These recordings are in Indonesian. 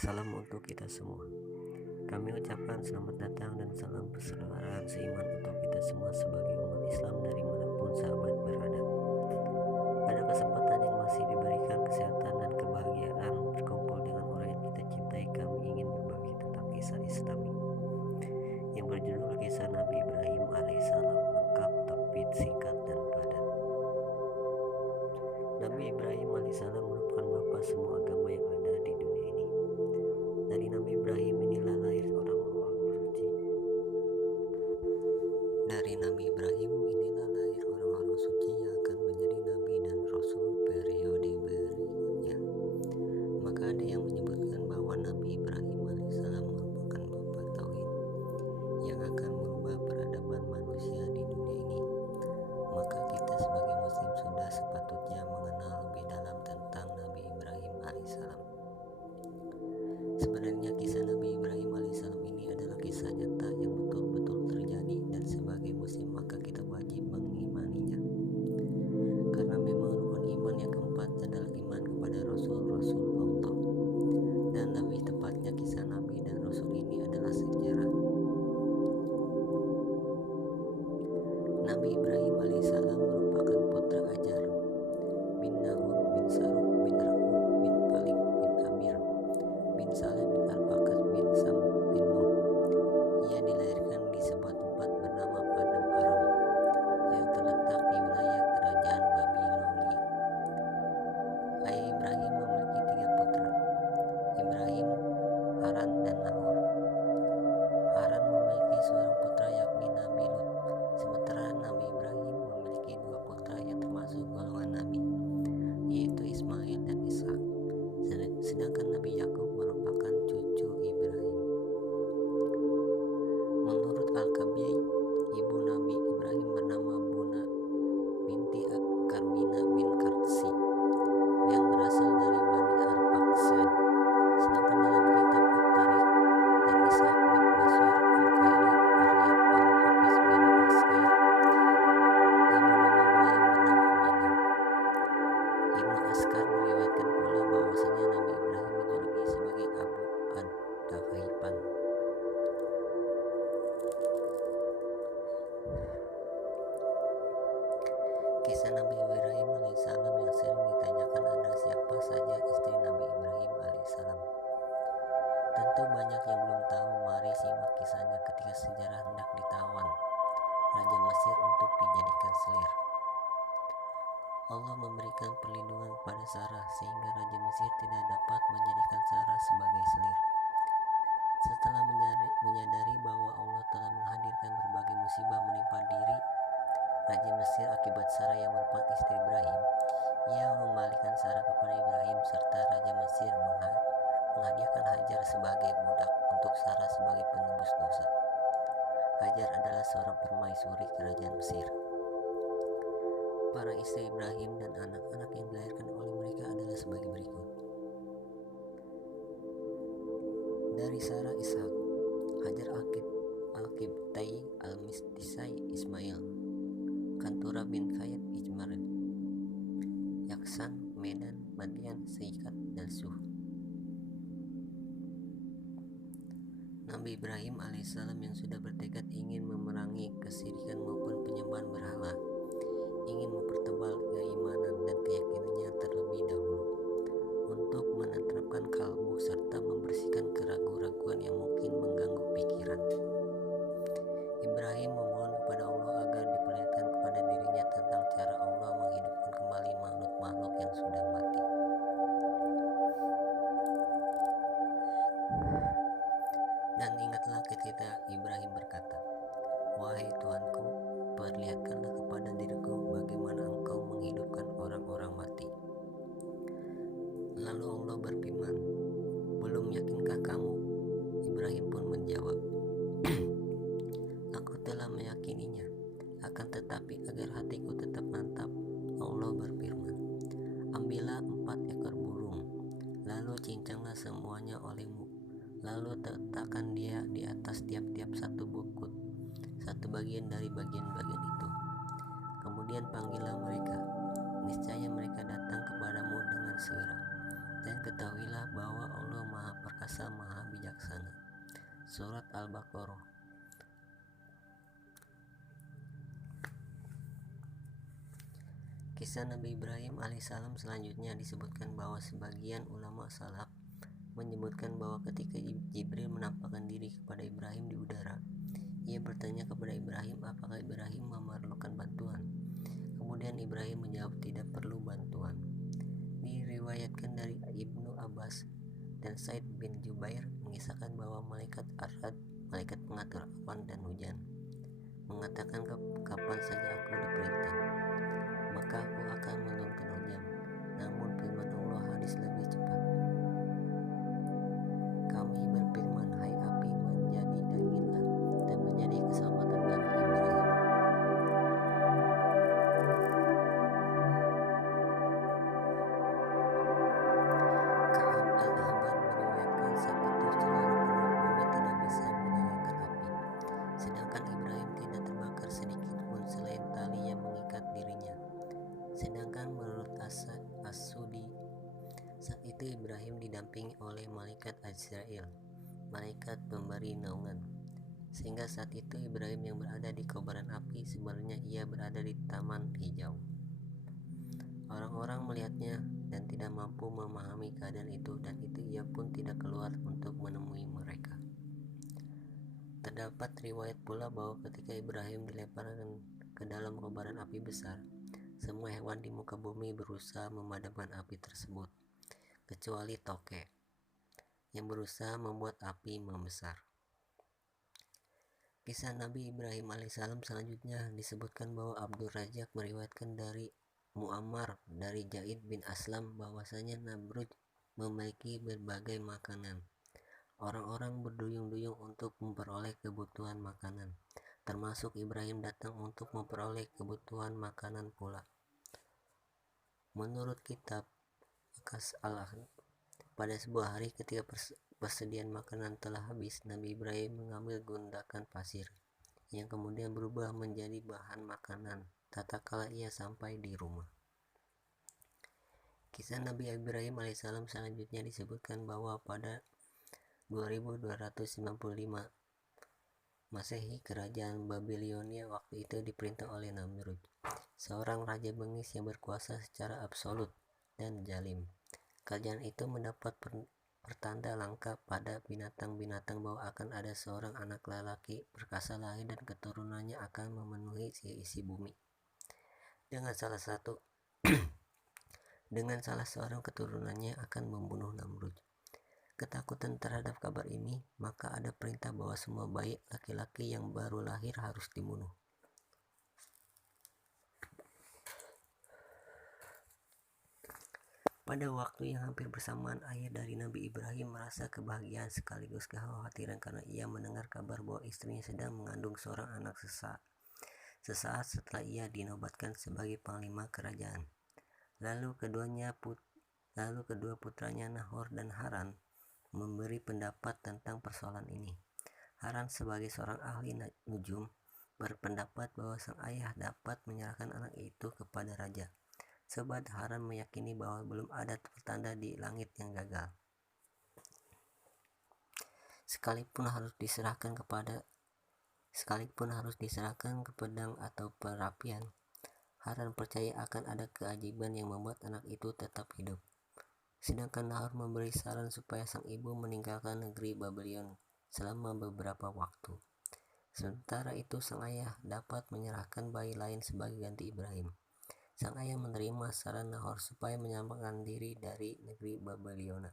Salam untuk kita semua. Kami ucapkan selamat datang dan salam persaudaraan seiman untuk kita semua sebagai umat Islam dari manapun sahabat berada. Pada kesempatan yang masih diberikan kesehatan dan kebahagiaan berkumpul dengan orang yang kita cintai, kami ingin berbagi tentang kisah Islami yang berjudul Kisah Nabi Ibrahim alaihissalam, lengkap tapi singkat dan padat. Nabi Ibrahim alaihissalam merupakan bapa semua agama yang ada di dunia ini. Dari Nabi Ibrahim inilah lahir orang-orang suci. Dari Nabi Ibrahim inilah lahir orang-orang suci yang akan menjadi nabi dan rasul periode berikutnya. Maka ada yang menyebutkan bahwa Nabi Ibrahim alaihissalam merupakan bapa tauhid yang akan merubah peradaban manusia di dunia ini. Maka kita sebagai muslim sudah sepatutnya mengenal lebih dalam tentang Nabi Ibrahim alaihissalam. Sebenarnya kisah Nabi Ibrahim alaihissalam ini adalah kisah nyata yang betul-betul terjadi, dan sebagai muslim maka kita wajib mengimaninya. Karena memang rukun iman yang keempat adalah iman kepada Rasul-Rasul Allah. Dan lebih tepatnya kisah Nabi dan Rasul ini adalah sejarah. Nabi Ibrahim alaihissalam merupakan putra Ajar bin Nahur bin Saruk bin Ra'ub bin Palik bin Abir bin Saleh bin Arbakas bin Sam bin Nuh. Ia dilahirkan di sebuah tempat bernama Padang Aram yang terletak di wilayah kerajaan Babilonia. Ayah Ibrahim memiliki 3 putra, Ibrahim, Haran, dan Nahor. Haran memiliki seorang putra yakni Nabi Lut, sementara Nabi Ibrahim memiliki 2 putra yang termasuk golongan Nabi, yaitu Ismail dan Ishak. Sedangkan Nabi Yakub merupakan cucu Ibrahim. Menurut Al-Kabiyai, ibu Nabi Ibrahim bernama Buna binti Karbina bin Karsi yang berasal dari Bani Arpakshad. Sedangkan dalam kitab At-Tarikh dari Ishaq bin Bashir Al-Khairi Aryab Al-Hafiz bin Askair, ibu Nabi Ibrahim bernama Aminah. Ibnu Askar meriwayatkan pula bahwasanya Nabi Ibrahim dijuluki sebagai Abu Ad-Dahaipan. Kisah Nabi Ibrahim alaihissalam yang sering ditanyakan adalah siapa saja istri Nabi Ibrahim alaihissalam. Tentu banyak yang belum tahu. Mari simak kisahnya ketika sejarah hendak ditawan Raja Mesir untuk dijadikan selir. Allah memberikan perlindungan kepada Sarah sehingga Raja Mesir tidak dapat menjadikan Sarah sebagai selir. Setelah menyadari bahwa Allah telah menghadirkan berbagai musibah menimpa diri Raja Mesir akibat Sarah yang merupakan istri Ibrahim, ia mengembalikan Sarah kepada Ibrahim serta Raja Mesir menghadiahkan Hajar sebagai budak untuk Sarah sebagai penebus dosa. Hajar adalah seorang permaisuri kerajaan Mesir. Para istri Ibrahim dan anak-anak yang dilahirkan oleh mereka adalah sebagai berikut. Dari Sarah Ishak, Hajar Al-Qibtai Al-Mistisai Ismail, Kantura bin Khayyat Ijmarin, Yaksan, Medan, Madian, Seikat, dan Suh. Nabi Ibrahim alaihissalam yang sudah bertekad ingin memerangi kesyirikan maupun penyembahan berhala, ingin mempertebal keimanan dan keyakinannya terlebih dahulu untuk menenteramkan kalbu serta membersihkan keraguan-raguan yang mungkin mengganggu pikiran. Ibrahim memohon kepada Allah agar diperlihatkan kepada dirinya tentang cara Allah menghidupkan kembali makhluk-makhluk yang sudah mati. Dan ingatlah ketika Ibrahim berkata, "Wahai Tuhanku, perlihatkanlah kepada diriku bagaimana Engkau menghidupkan orang-orang mati." Lalu Allah berfirman, "Belum yakinkah kamu?" Ibrahim pun menjawab, "Aku telah meyakininya, akan tetapi agar hatiku tetap mantap." Allah berfirman, "Ambillah 4 ekor burung, lalu cincanglah semuanya olehmu, lalu letakkan dia di atas tiap-tiap satu bukut, satu bagian dari bagian-bagian itu. Kemudian panggillah mereka, niscaya mereka datang kepadamu dengan segera. Dan ketahuilah bahwa Allah Maha Perkasa Kuasa Maha Bijaksana. Surat Al-Baqarah. Kisah Nabi Ibrahim alaihissalam selanjutnya disebutkan bahwa sebagian ulama salaf menyebutkan bahwa ketika Jibril menampakkan diri kepada Ibrahim di udara, ia bertanya kepada Ibrahim apakah Ibrahim memerlukan bantuan. Kemudian Ibrahim menjawab tidak perlu bantuan. Diriwayatkan dari Ibnu Abbas dan Said bin Jubair mengisahkan bahwa malaikat Ar-Rad, malaikat pengatur awan dan hujan, mengatakan kapan saja aku diperintah, maka aku akan menurunkan hujan. Namun firman Allah hadis lebih cepat. Kami berfirman, hai api menjadi dinginlah dan menjadi keselamatan bagi Ibrahim. Ka'ab al-Ahbar meriwayatkan saat itu seluruh penduduk bumi tidak bisa menyalakan api, sedangkan Ibrahim tidak terbakar sedikit pun selain tali yang mengikat dirinya. Sedangkan menurut As-Sudi, saat itu Ibrahim didampingi oleh malaikat Azrail, malaikat pemberi naungan, sehingga saat itu Ibrahim yang berada di kobaran api sebenarnya ia berada di taman hijau. Orang-orang melihatnya dan tidak mampu memahami keadaan itu, dan itu ia pun tidak keluar untuk menemui mereka. Terdapat riwayat pula bahwa ketika Ibrahim dilemparkan ke dalam kobaran api besar, semua hewan di muka bumi berusaha memadamkan api tersebut, kecuali tokek yang berusaha membuat api membesar. Kisah Nabi Ibrahim alaihissalam selanjutnya disebutkan bahwa Abdul Razak meriwayatkan dari Muammar dari Zaid bin Aslam bahwasanya Namrud memiliki berbagai makanan. Orang-orang berduyung-duyung untuk memperoleh kebutuhan makanan, termasuk Ibrahim datang untuk memperoleh kebutuhan makanan pula. Menurut kitab Akas al-Ahd, pada sebuah hari ketika persediaan makanan telah habis, Nabi Ibrahim mengambil gundakan pasir yang kemudian berubah menjadi bahan makanan tatkala ia sampai di rumah. Kisah Nabi Ibrahim alaihissalam selanjutnya disebutkan bahwa pada 2295 Masehi, kerajaan Babilonia waktu itu diperintah oleh Namrud, seorang raja bengis yang berkuasa secara absolut dan zalim. Kerajaan itu mendapat pertanda langka pada binatang-binatang bahwa akan ada seorang anak lelaki perkasa lahir dan keturunannya akan memenuhi isi bumi. Dengan salah seorang keturunannya akan membunuh Namrud. Ketakutan terhadap kabar ini, maka ada perintah bahwa semua bayi laki-laki yang baru lahir harus dibunuh. Pada waktu yang hampir bersamaan, ayah dari Nabi Ibrahim merasa kebahagiaan sekaligus kekhawatiran karena ia mendengar kabar bahwa istrinya sedang mengandung seorang anak sesaat setelah ia dinobatkan sebagai panglima kerajaan. Lalu kedua putranya Nahor dan Haran memberi pendapat tentang persoalan ini. Haran sebagai seorang ahli nujum berpendapat bahwa sang ayah dapat menyerahkan anak itu kepada raja, sebab Haran meyakini bahwa belum ada pertanda di langit yang gagal. Sekalipun harus diserahkan ke pedang atau perapian, Haran percaya akan ada keajaiban yang membuat anak itu tetap hidup. Sedangkan Nahor memberi saran supaya sang ibu meninggalkan negeri Babylon selama beberapa waktu. Sementara itu sang ayah dapat menyerahkan bayi lain sebagai ganti Ibrahim. Sang ayah menerima saran Nahor supaya menyelamatkan diri dari negeri Babylon.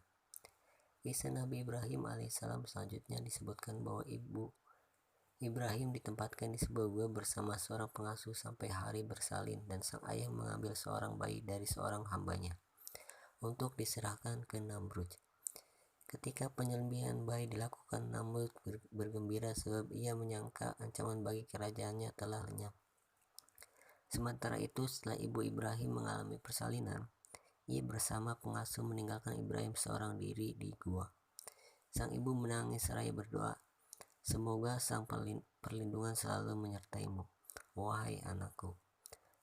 Kisah Nabi Ibrahim alaihissalam selanjutnya disebutkan bahwa ibu Ibrahim ditempatkan di sebuah gua bersama seorang pengasuh sampai hari bersalin, dan sang ayah mengambil seorang bayi dari seorang hambanya untuk diserahkan ke Namrud. Ketika penyembelihan bayi dilakukan, Namrud bergembira sebab ia menyangka ancaman bagi kerajaannya telah lenyap. Sementara itu, setelah ibu Ibrahim mengalami persalinan, ia bersama pengasuh meninggalkan Ibrahim seorang diri di gua. Sang ibu menangis seraya berdoa, "Semoga sang perlindungan selalu menyertaimu, wahai anakku."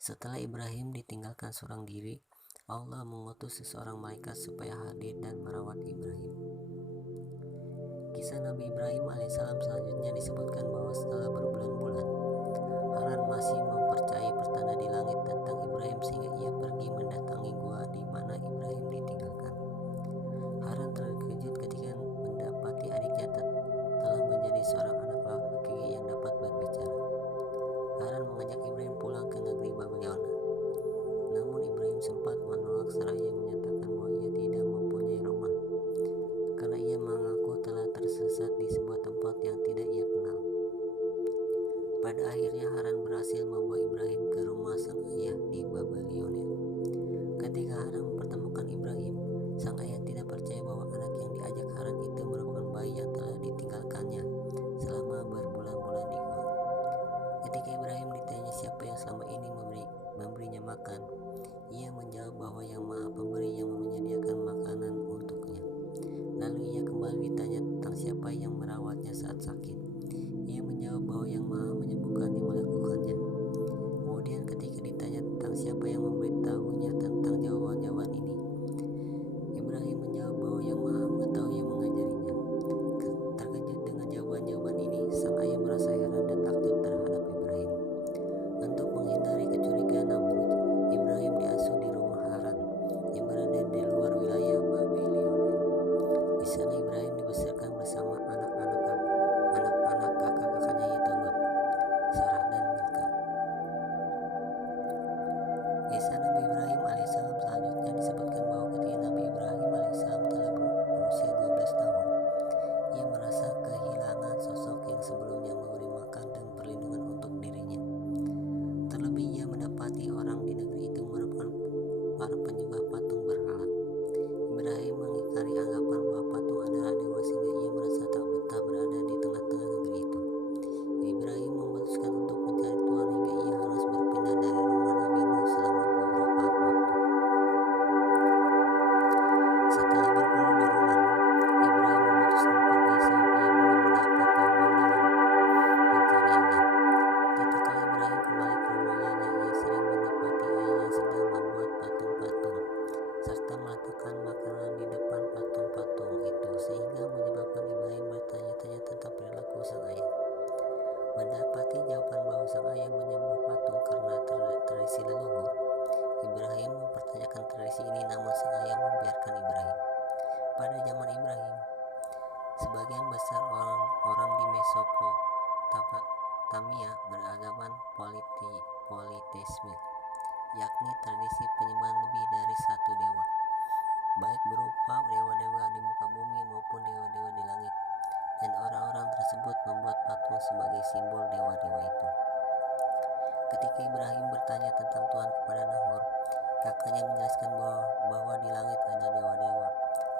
Setelah Ibrahim ditinggalkan seorang diri, Allah mengutus seseorang malaikat supaya hadir dan merawat Ibrahim. Kisah Nabi Ibrahim alaihissalam selanjutnya disebutkan bahwa setelah berbulan-bulan, Haran masih mempercayai pertanda di langit tentang Ibrahim sehingga ia pergi mendatangi gua di mana Ibrahim ditinggalkan. Haran terkejut ketika mendapati adiknya telah menjadi seorang anak laki-laki yang dapat berbicara. Haran mengajak Ibrahim pulang ke negeri Babylon. Namun Ibrahim sempat menolak seraya menyatakan bahwa ia tidak mempunyai rumah, karena ia mengaku telah tersesat di sebuah tempat yang tidak ia kenal. Pada akhirnya Haran berhasil membawa Ibrahim ke rumah sang ayah di Babilonia. Ketika Haran mempertemukan Ibrahim, sang ayah tidak percaya bahwa anak yang diajak Haran itu merupakan bayi yang telah ditinggalkannya selama berbulan-bulan di gua. Ketika Ibrahim ditanya siapa yang selama ini memberinya makan, ia menjawab bahwa yang Maha Pemberi yang menyediakan makanan untuknya. Lalu ia kembali ditanya tentang siapa yang merawatnya saat sakit. Ia menjawab bahwa yang Maha menyembuhkan yang melakukannya. Kemudian ketika ditanya tentang siapa yang memberitahunya tentang jawaban-jawaban ini, Ibrahim menjawab bahwa yang Maha mengetahui yang mengajarinya. Terkejut dengan jawaban-jawaban ini, sang ayah merasa heran dan takjub terhadap Ibrahim. Untuk menghindari kecurigaan Namrud, Ibrahim diasuh di rumah Haran yang berada di luar wilayah Babilonia. Di sana Ibrahim dibesarkan bersama anak-anak kakak-kakaknya yaitu Lut, Sarah dan Milka. Kisah Nabi Ibrahim alaihissalam selanjutnya disebutkan bahwa ketika Nabi Ibrahim alaihissalam telah berusia 12 tahun, ia merasa kehilangan sosok yang sebelumnya memberi makan dan perlindungan untuk dirinya. Terlebih ia mendapati orang di negeri itu merupakan para penyembah patung berhala. Ibrahim mengingkari anggapan bahwa patung adalah dewa sehingga ia merasa tak betah berada di tengah-tengah negeri itu. Ibrahim memutuskan untuk mencari Tuhan hingga ia harus berpindah dari rumah Nabi Nuh selama beberapa waktu. Setelah berguru di rumah Nuh, Ibrahim memutuskan pergi sebab ia belum mendapat jawaban dalam pencariannya. Tatkala Ibrahim kembali ke rumah ayahnya, ia sering mendapati ayahnya sedang membuat patung-patung serta meletakkan makanan di depan patung-patung itu, sehingga menyebabkan Ibrahim bertanya-tanya tentang perilaku sang ayah. Mendapati jawaban bahwa sang ayah menyembah patung karena tradisi leluhur, Ibrahim mempertanyakan tradisi ini, namun sang ayah membiarkan Ibrahim. Pada zaman Ibrahim, sebagian besar orang di Mesopotamia beragama politeisme, yakni tradisi penyembahan lebih dari satu dewa, baik berupa dewa-dewa di muka bumi maupun dewa-dewa di langit, dan orang-orang tersebut membuat patung sebagai simbol dewa-dewa itu. Ketika Ibrahim bertanya tentang Tuhan kepada Nahor, kakaknya menjelaskan bahwa di langit ada dewa-dewa.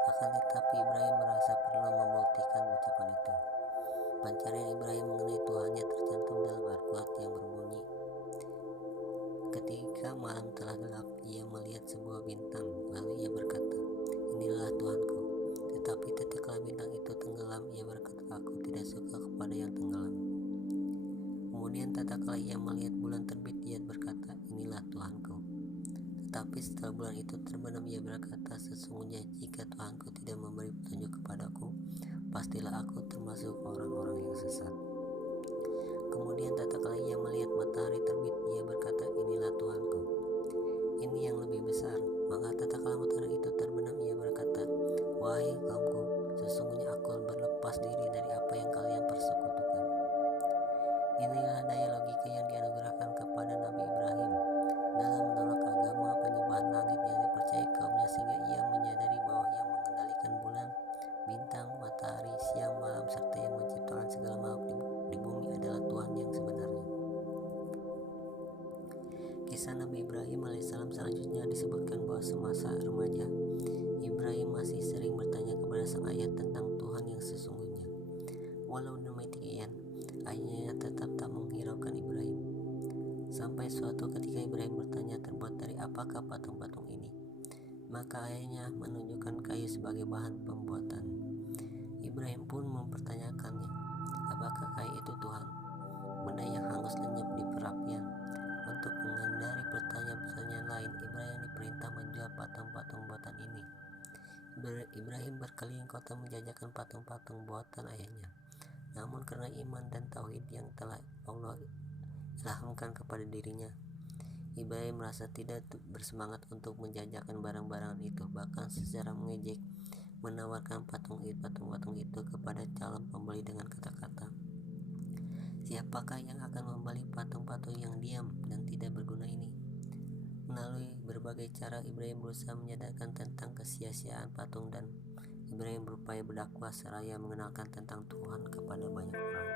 Akan tetapi Ibrahim merasa perlu membuktikan ucapan itu. Pencarian Ibrahim mengenai Tuhannya tercantum dalam Al-Quran yang berbunyi, ketika malam telah gelap, ia melihat sebuah bintang, lalu ia berkata, inilah Tuhanku. Tetapi tatkala bintang itu tenggelam, ia berkata, aku tidak suka kepada yang tenggelam. Kemudian tatkala ia melihat bulan terbit, ia berkata, inilah Tuhanku. Tetapi setelah bulan itu terbenam, ia berkata, sesungguhnya jika Tuhanku tidak memberi petunjuk kepadaku, pastilah aku termasuk orang-orang yang sesat. Kemudian tatkala ia melihat matahari terbit, ia berkata, inilah Tuhanku. Ini yang lebih besar. Maka tatkala matahari itu terbenam, ia berkata, wahai kaumku, sesungguhnya aku berlepas diri dari apa yang kalian persekutukan. Inilah daya logika yang dianugerahkan kepada Nabi Ibrahim dalam menolak agama penyembahan langit yang dipercayai kaumnya, sehingga ia menyadari bahwa yang mengendalikan bulan, bintang, matahari, siang, malam, serta yang menciptakan segala makhluk di bumi adalah Tuhan yang sebenarnya. Kisah Nabi Ibrahim alaihissalam selanjutnya disebutkan bahwa semasa remaja, Ibrahim masih sering bertanya kepada sang ayah tentang Tuhan yang sesungguhnya. Walau demikian, ayahnya tetap tak menghiraukan Ibrahim. Sampai suatu ketika Ibrahim bertanya terbuat dari apakah patung-patung ini. Maka ayahnya menunjukkan kayu sebagai bahan pembuatan. Ibrahim pun mempertanyakannya, apakah kayu itu Tuhan? Benda yang hangus lenyap di perapian. Untuk menghindari pertanyaan-pertanyaan lain, Ibrahim diperintah menjual patung-patung buatan ini. Ibrahim berkeliling kota menjajakan patung-patung buatan ayahnya. Namun karena iman dan tauhid yang telah Allah ilhamkan kepada dirinya, Ibrahim merasa tidak bersemangat untuk menjajakan barang-barang itu, bahkan secara mengejek menawarkan patung-patung itu kepada calon pembeli dengan kata-kata, "Siapakah yang akan membeli patung-patung yang diam dan tidak berguna ini?" Melalui berbagai cara Ibrahim berusaha menyadarkan tentang kesia-siaan patung, dan Ibrahim berupaya berdakwah seraya mengenalkan tentang Tuhan kepada banyak orang.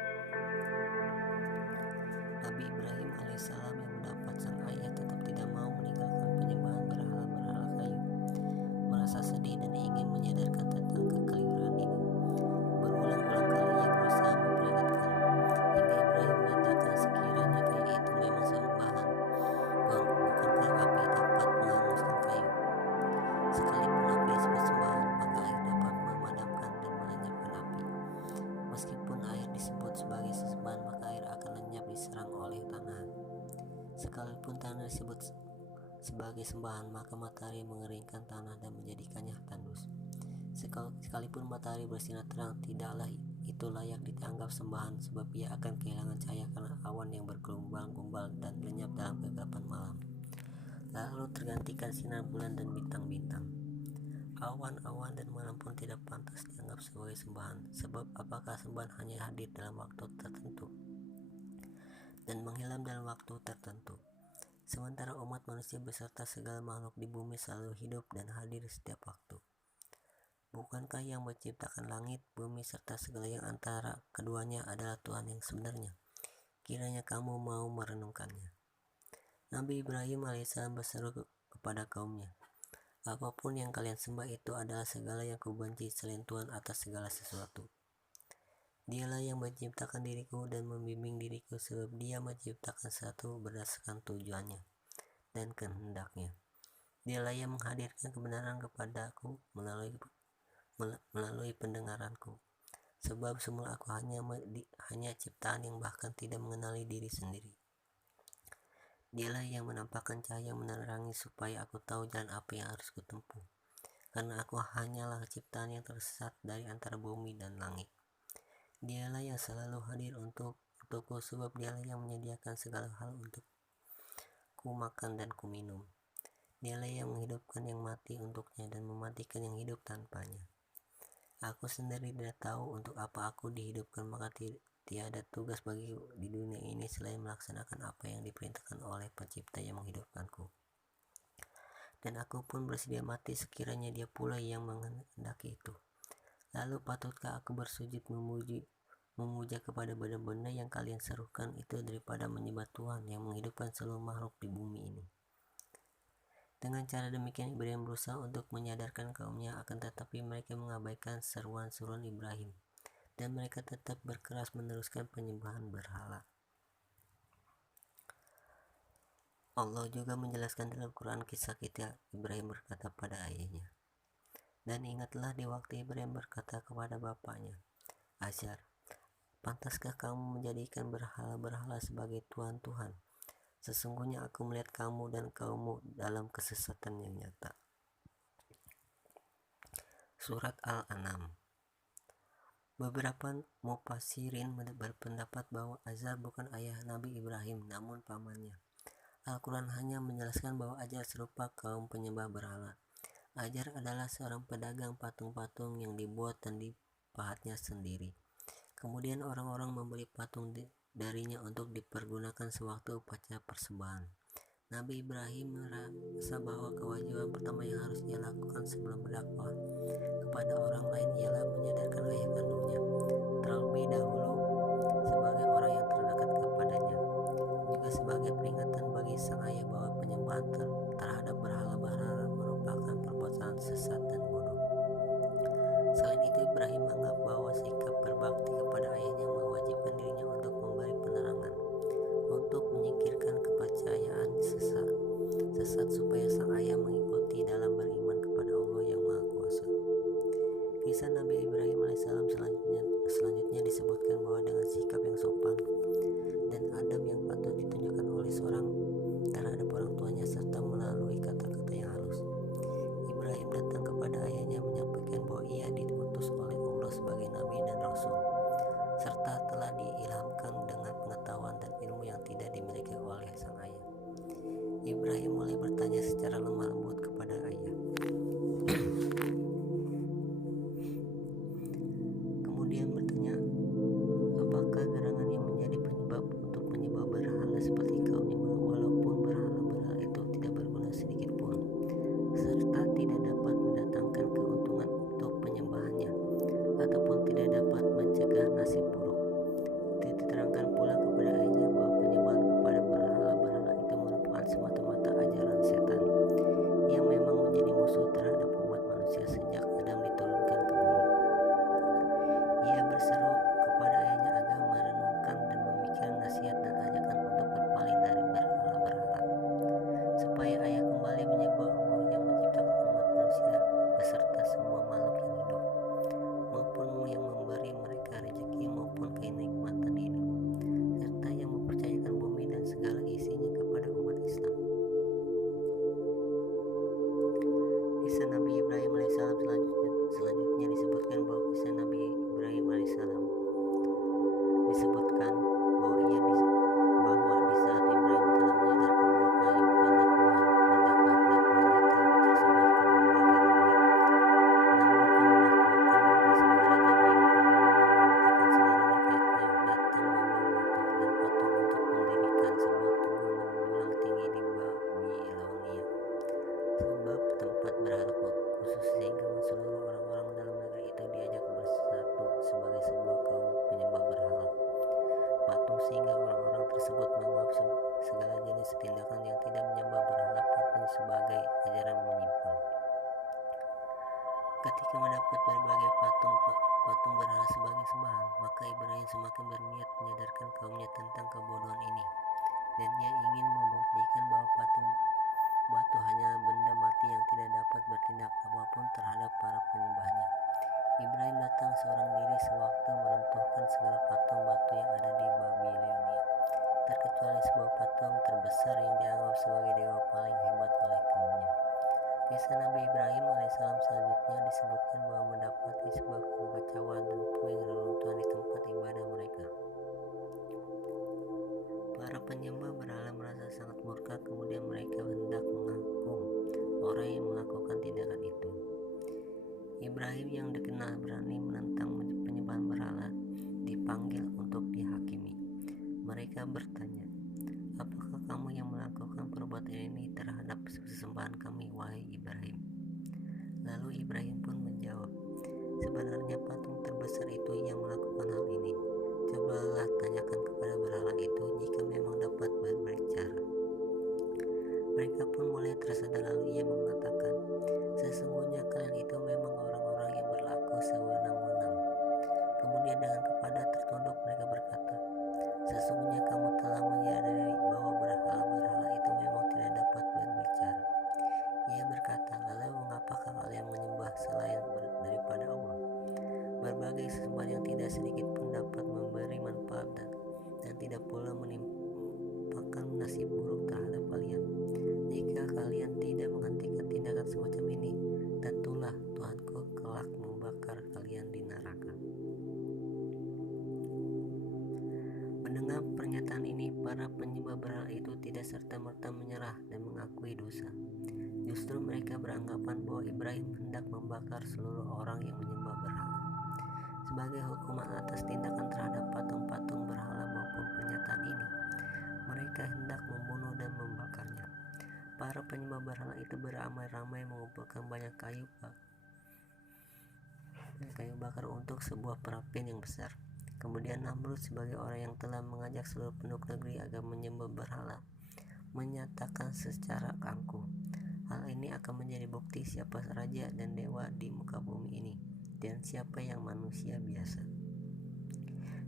Nabi Ibrahim alaihissalam yang mendapat sang ayah tetap tidak mau meninggalkan penyembahan berhala-berhala kayu, merasa sedih dan ingin menyadarkan tentang kekeliruan ini. Berulang-ulang kali ia berusaha memperingatkan, hingga Ibrahim menyatakan sekiranya kayu itu memang sembahan, bukankah api dapat menghanguskan kayu? Sekalipun api disebut sembahan, maka air dapat memadamkan dan melenyapkan api. Meskipun air disebut sebagai sesembahan, maka air akan lenyap diserang oleh tanah. Sekalipun tanah disebut sebagai sembahan, maka matahari mengeringkan tanah dan menjadikannya tandus. Sekalipun matahari bersinar terang, tidaklah itu layak dianggap sembahan, sebab ia akan kehilangan cahaya karena awan yang bergelombang-gombal dan lenyap dalam kegelapan malam. Lalu tergantikan sinar bulan dan bintang-bintang. Awan-awan dan malam pun tidak pantas dianggap sebagai sembahan, sebab apakah sembahan hanya hadir dalam waktu tertentu dan menghilang dalam waktu tertentu, sementara umat manusia beserta segala makhluk di bumi selalu hidup dan hadir setiap waktu. Bukankah yang menciptakan langit, bumi, serta segala yang antara keduanya adalah Tuhan yang sebenarnya? Kiranya kamu mau merenungkannya. Nabi Ibrahim alaihissalam berseru kepada kaumnya, "Apapun yang kalian sembah itu adalah segala yang kubenci selain Tuhan atas segala sesuatu. Dialah yang menciptakan diriku dan membimbing diriku, sebab Dia menciptakan sesuatu berdasarkan tujuannya dan kehendaknya. Dialah yang menghadirkan kebenaran kepadaku melalui pendengaranku, sebab semula aku hanya ciptaan yang bahkan tidak mengenali diri sendiri. Dialah yang menampakkan cahaya menerangi supaya aku tahu jalan apa yang harus kutempuh, karena aku hanyalah ciptaan yang tersesat dari antara bumi dan langit. Dialah yang selalu hadir untukku, sebab Dialah yang menyediakan segala hal untuk ku makan dan ku minum. Dialah yang menghidupkan yang mati untuknya dan mematikan yang hidup tanpanya. Aku sendiri tidak tahu untuk apa aku dihidupkan, maka tiada tugas bagiku di dunia ini selain melaksanakan apa yang diperintahkan oleh Pencipta yang menghidupkanku. Dan aku pun bersedia mati sekiranya Dia pula yang menghendaki itu. Lalu patutkah aku bersujud memuja kepada benda-benda yang kalian serukan itu daripada menyembah Tuhan yang menghidupkan seluruh makhluk di bumi ini?" Dengan cara demikian Ibrahim berusaha untuk menyadarkan kaumnya, akan tetapi mereka mengabaikan seruan-seruan Ibrahim, dan mereka tetap berkeras meneruskan penyembahan berhala. Allah juga menjelaskan dalam Quran kisah Ibrahim berkata pada ayahnya, "Dan ingatlah di waktu Ibrahim berkata kepada bapaknya, Azar, pantaskah kamu menjadikan berhala-berhala sebagai Tuhan-Tuhan? Sesungguhnya aku melihat kamu dan kaummu dalam kesesatan yang nyata." Surat Al-An'am. Beberapa mufassirin berpendapat bahwa Azar bukan ayah Nabi Ibrahim, namun pamannya. Al-Quran hanya menjelaskan bahwa Azar serupa kaum penyembah berhala. Azar adalah seorang pedagang patung-patung yang dibuat dan dipahatnya sendiri. Kemudian orang-orang membeli patung darinya untuk dipergunakan sewaktu upacara persembahan. Nabi Ibrahim merasa bahwa kewajiban pertama yang harus ia lakukan sebelum berdakwah kepada orang lain ialah menyadarkan ayah kandungnya terlebih dahulu sebagai orang yang terdekat kepadanya, juga sebagai peringatan bagi sang ayah bahwa penyembahan terhadap berhala-berhala merupakan perbuatan sesat dan bodoh. Selain itu, Ibrahim menganggap bahwa sikap berbakti kepada ayahnya mewajibkan dirinya untuk memberi penerangan, untuk menyingkirkan kepercayaan sesat supaya sang ayah mengikuti dalam beriman kepada Allah yang Maha Kuasa. Kisah Nabi Ibrahim alaihissalam selanjutnya disebutkan bahwa dengan sikap yang sopan dan adab yang patut ditunjukkan oleh seorang terhadap orang tuanya serta melalui kata-kata yang halus, Ibrahim datang kepada ayahnya menyampaikan ataupun tidak dapat mencegah nasib buruk. Diterangkan pula kepada ayahnya bahwa penyembahan kepada berhala-berhala itu merupakan semata-mata ajaran setan yang memang menjadi musuh terhadap umat manusia sejak Adam diturunkan ke bumi. Ia berseru kepada ayahnya agar merenungkan dan memikirkan nasihat dan ajakan untuk berpaling dari berhala-berhala, supaya ayah kembali menyembah Allah yang menciptakan umat manusia beserta semua makhluk yang hidup, maupun yang memberi mereka rezeki maupun kenikmatan hidup, serta yang mempercayakan bumi dan segala isinya kepada umat Islam. Kisah Nabi Ibrahim alaihissalam selanjutnya disebutkan bahwa kisah Nabi Ibrahim alaihissalam disebutkan bahwa di saat Ibrahim telah menyadarkan bahwa kami bukanlah Tuhan dan dakwah-dakwahnya telah tersebar ke berbagai negeri, namun kami mendakwakan diri sebagai raja di muka bumi, memerintahkan seluruh rakyatnya datang membawa batu dan patung untuk mendirikan sebuah tugu menjulang tinggi di Babilonia, sebab tempat berhala khusus, sehingga seluruh orang-orang dalam negeri itu diajak bersatu sebagai sebuah kaum penyembah berhala patung, sehingga orang-orang tersebut menganggap segala jenis tindakan yang tidak menyembah berhala patung sebagai ajaran menyimpang. Ketika mendapat berbagai patung berhala sebagai sembahan, maka Ibrahim semakin berniat menyadarkan kaumnya tentang kebodohan ini, dan ia ingin membuktikan bahwa batu hanyalah benda mati yang tidak dapat bertindak apapun terhadap para penyembahnya. Ibrahim datang seorang diri sewaktu meruntuhkan segala patung batu yang ada di Babilonia, terkecuali sebuah patung terbesar yang dianggap sebagai dewa paling hebat oleh kaumnya. Kisah Nabi Ibrahim alaihissalam selanjutnya disebutkan bahwa mendapati sebuah kekacauan dan puing reruntuhan di tempat ibadah mereka. Para penyembah berhala merasa sangat murka, kemudian mereka hendak menghukum orang yang melakukan tindakan itu. Ibrahim yang dikenal berani menentang penyembahan berhala dipanggil untuk dihakimi. Mereka bertanya, "Apakah kamu yang melakukan perbuatan ini terhadap sesembahan kami, wahai Ibrahim?" Lalu Ibrahim pun menjawab, "Sebenarnya patung terbesar itu yang melakukan hal ini. Cobalah tanyakan kepada berhala itu jika memang dapat berbicara." Mereka pun mulai tersadar, lalu ia mengatakan, "Sesungguhnya kalian itu memang orang-orang yang berlaku sewenang-wenang." Kemudian dengan kepada tertunduk mereka berkata, "Sesungguhnya kamu telah menyadari bahwa berhala-berhala itu memang tidak dapat berbicara." Ia berkata, "Lalu mengapakah kalian menyembah selain daripada Allah? Berbagai sesembahan yang tidak sedikit pun dapat memberi manfaat dan tidak pula menimpakan nasib buruk terhadap kalian. Jika kalian tidak menghentikan tindakan semacam ini, tentulah Tuhanku kelak membakar kalian di neraka." Mendengar pernyataan ini, para penyembah berhala itu tidak serta-merta menyerah dan mengakui dosa. Justru mereka beranggapan bahwa Ibrahim hendak membakar seluruh orang yang menyembah berhala. Sebagai hukuman atas tindakan terhadap patung-patung berhala maupun pernyataan ini, mereka hendak membunuh dan membakarnya. Para penyembah berhala itu beramai-ramai mengumpulkan banyak kayu bakar untuk sebuah perapian yang besar. Kemudian Namrud sebagai orang yang telah mengajak seluruh penduduk negeri agar menyembah berhala, menyatakan secara angkuh, "Hal ini akan menjadi bukti siapa raja dan dewa di muka bumi ini, dan siapa yang manusia biasa.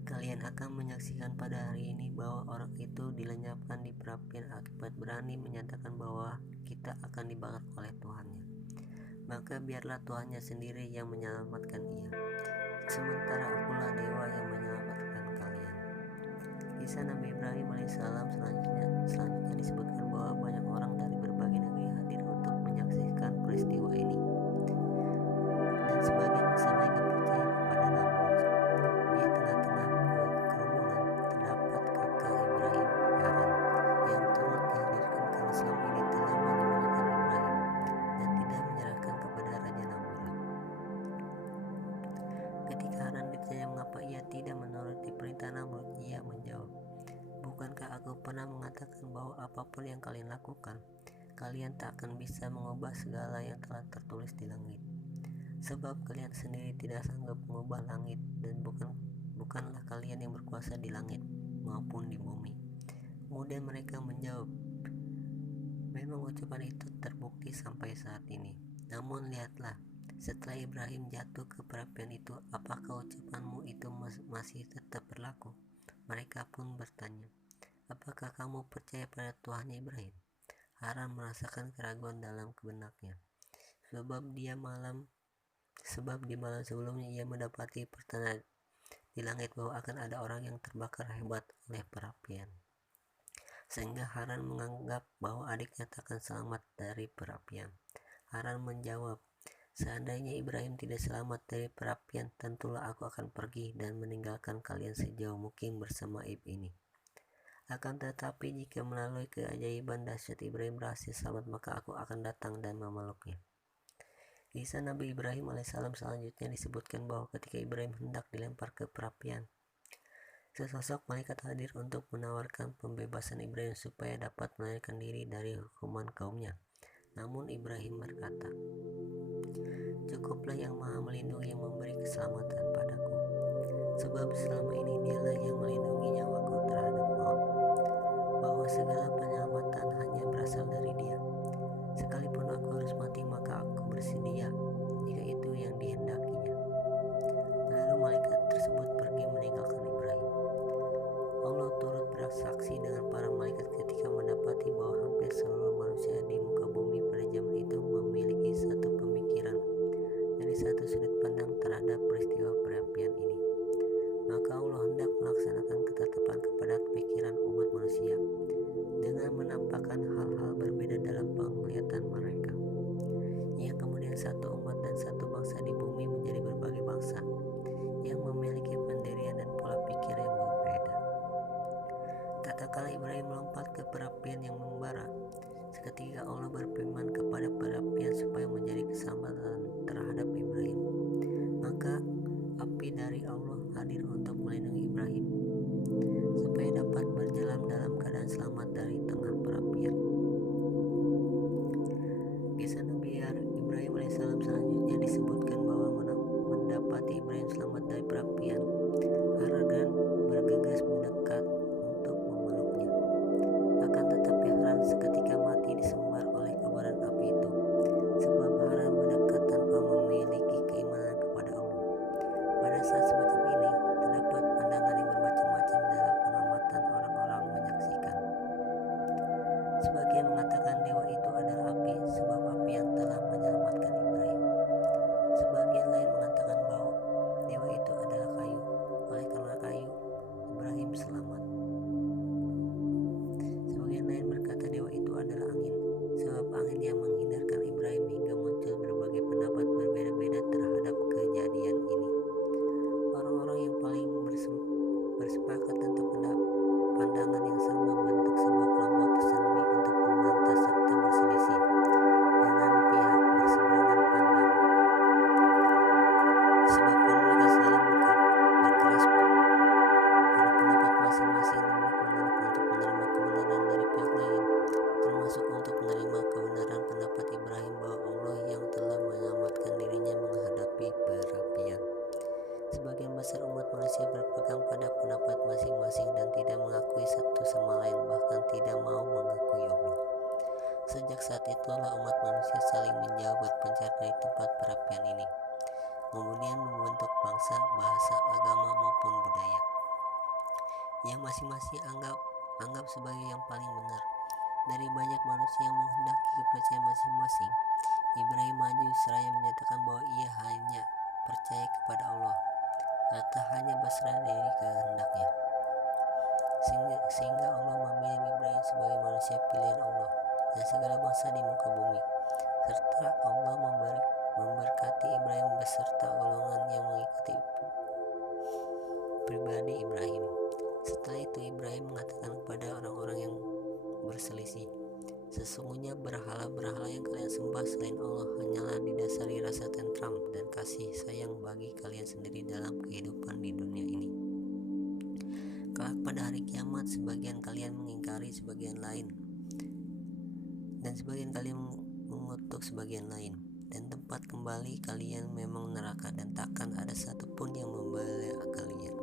Kalian akan menyaksikan pada hari ini bahwa orang itu dilenyapkan di perapian akibat berani menyatakan bahwa kita akan dibakar oleh Tuhannya. Maka biarlah Tuhannya sendiri yang menyelamatkan ia, sementara akulah dewa yang menyelamatkan kalian." Kisah Nabi Ibrahim alaihissalam selanjutnya disebutkan bahwa banyak orang dari berbagai negeri hadir untuk menyaksikan peristiwa ini, dan sebagian besar mereka percaya kepada Namrud. Di tengah-tengah kerumunan terdapat kakak Ibrahim, Haran, yang turut dihadirkan karena selama ini telah menyembunyikan Ibrahim dan tidak menyerahkan kepada Raja Namrud. Ketika Haran ditanya mengapa ia tidak menuruti perintah Namrud, ia menjawab, "Bukankah aku pernah mengatakan bahwa apapun yang kalian lakukan, kalian tak akan bisa mengubah segala yang telah tertulis di langit? Sebab kalian sendiri tidak sanggup mengubah langit, dan bukanlah kalian yang berkuasa di langit maupun di bumi. Kemudian mereka menjawab, memang ucapan itu terbukti sampai saat ini. Namun lihatlah, setelah Ibrahim jatuh ke perapian itu, apakah ucapanmu itu masih tetap berlaku? Mereka pun bertanya, apakah kamu percaya pada Tuhannya Ibrahim? Haran merasakan keraguan dalam benaknya, sebab di malam sebelumnya ia mendapati pertanda di langit bahwa akan ada orang yang terbakar hebat oleh perapian, sehingga Haran menganggap bahwa adiknya takkan selamat dari perapian. Haran menjawab, seandainya Ibrahim tidak selamat dari perapian, tentulah aku akan pergi dan meninggalkan kalian sejauh mungkin bersama Aib ini. Akan tetapi jika melalui keajaiban dahsyat Ibrahim berhasil selamat, maka aku akan datang dan memeluknya. Kisah Nabi Ibrahim alaihissalam selanjutnya disebutkan bahwa ketika Ibrahim hendak dilempar ke perapian, sesosok malaikat hadir untuk menawarkan pembebasan Ibrahim supaya dapat melarikan diri dari hukuman kaumnya. Namun Ibrahim berkata, cukuplah yang Maha Melindungi yang memberi keselamatan padaku, sebab selama ini Dialah yang melindungi nyawaku terhadap maut, bahwa segala penyelamatan hanya berasal dari Dia. Sekalipun aku harus mati, maka aku bersedia jika itu yang dihendakinya. Lalu malaikat tersebut pergi meninggalkan Ibrahim. Allah turut bersaksi dengan para malaikat ketika mendapati bahwa hampir seluruh manusia di muka bumi pada zaman itu memiliki satu pemikiran dari satu sudut pandang terhadap peristiwa perapian ini. Maka Allah hendak melaksanakan ketetapan kepada pikiran umat manusia dengan menampakkan hal-hal berbeda dalam penglihatan mereka, yang kemudian satu umat dan satu bangsa di bumi menjadi berbagai bangsa yang memiliki pendirian dan pola pikir yang berbeda. Tatkala Ibrahim melompat ke perapian yang membara, seketika Allah berfirman kepada perapian supaya menjadi keselamatan terhadap Ibrahim. Maka api dari Allah hadir untuk melindungi Ibrahim supaya dapat berjalan dalam keadaan selamat dari tengah perapian. Kisah Nabi Ibrahim alaihissalam selanjutnya disebutkan bahwa mendapati Ibrahim selamat dari perapian, Haran bergegas mendekat untuk memeluknya. Akan tetapi Haran seketika mati disembar oleh kobaran api itu, sebab Haran mendekat tanpa memiliki keimanan kepada Allah. Pada saat semacam ini, terdapat pandangan yang bermacam-macam dalam pengamatan orang-orang menyaksikan. Sebagian mengatakan dewa itu adalah api, sebab api yang telah menyelamatkan Ibrahim. Sebagian lain mengatakan bahwa dewa itu adalah kayu, oleh karena kayu Ibrahim selamat. Sebagian lain berkata dewa itu adalah angin, sebab angin yang menghindarkan Ibrahim, hingga muncul berbagai pendapat berbeda-beda terhadap kejadian ini. Orang-orang yang paling bersepakat tentang pandangan yang sama membentuk sebuah kelompok tersendiri untuk membantah serta berselisih dengan pihak berseberangan pandang. Sebabkan mereka saling berkeras pada pendapat masing-masing dan berkepentingan untuk menerima kebenaran dari pihak lain, termasuk untuk menerima kebenaran pendapat Ibrahim bahwa Allah yang telah menyelamatkan dirinya menghadapi perapian. Sebagian besar umat manusia berpegang pada pendapat masing-masing dan tidak mengakui satu sama lain, bahkan tidak mau mengakui Allah. Sejak saat itulah umat manusia saling menjauh berpencar dari tempat perapian ini, kemudian membentuk bangsa, bahasa, agama maupun budaya yang masing-masing anggap sebagai yang paling benar. Dari banyak manusia yang menghendaki kepercayaan masing-masing, Ibrahim maju seraya menyatakan bahwa ia hanya percaya kepada Allah, serta hanya berserah diri kehendaknya, sehingga Allah memilih Ibrahim sebagai manusia pilihan Allah dan segala bangsa di muka bumi, serta Allah memberkati Ibrahim beserta golongan yang mengikuti pribadi Ibrahim. Setelah itu Ibrahim mengatakan kepada orang-orang yang berselisih, sesungguhnya berhala-berhala yang kalian sembah selain Allah hanyalah didasari rasa tentram dan kasih sayang bagi kalian sendiri dalam kehidupan di dunia ini. Kelak pada hari kiamat, sebagian kalian mengingkari sebagian lain, dan sebagian kalian mengutuk sebagian lain. dan tempat kembali kalian memang neraka dan takkan ada satupun yang membela kalian.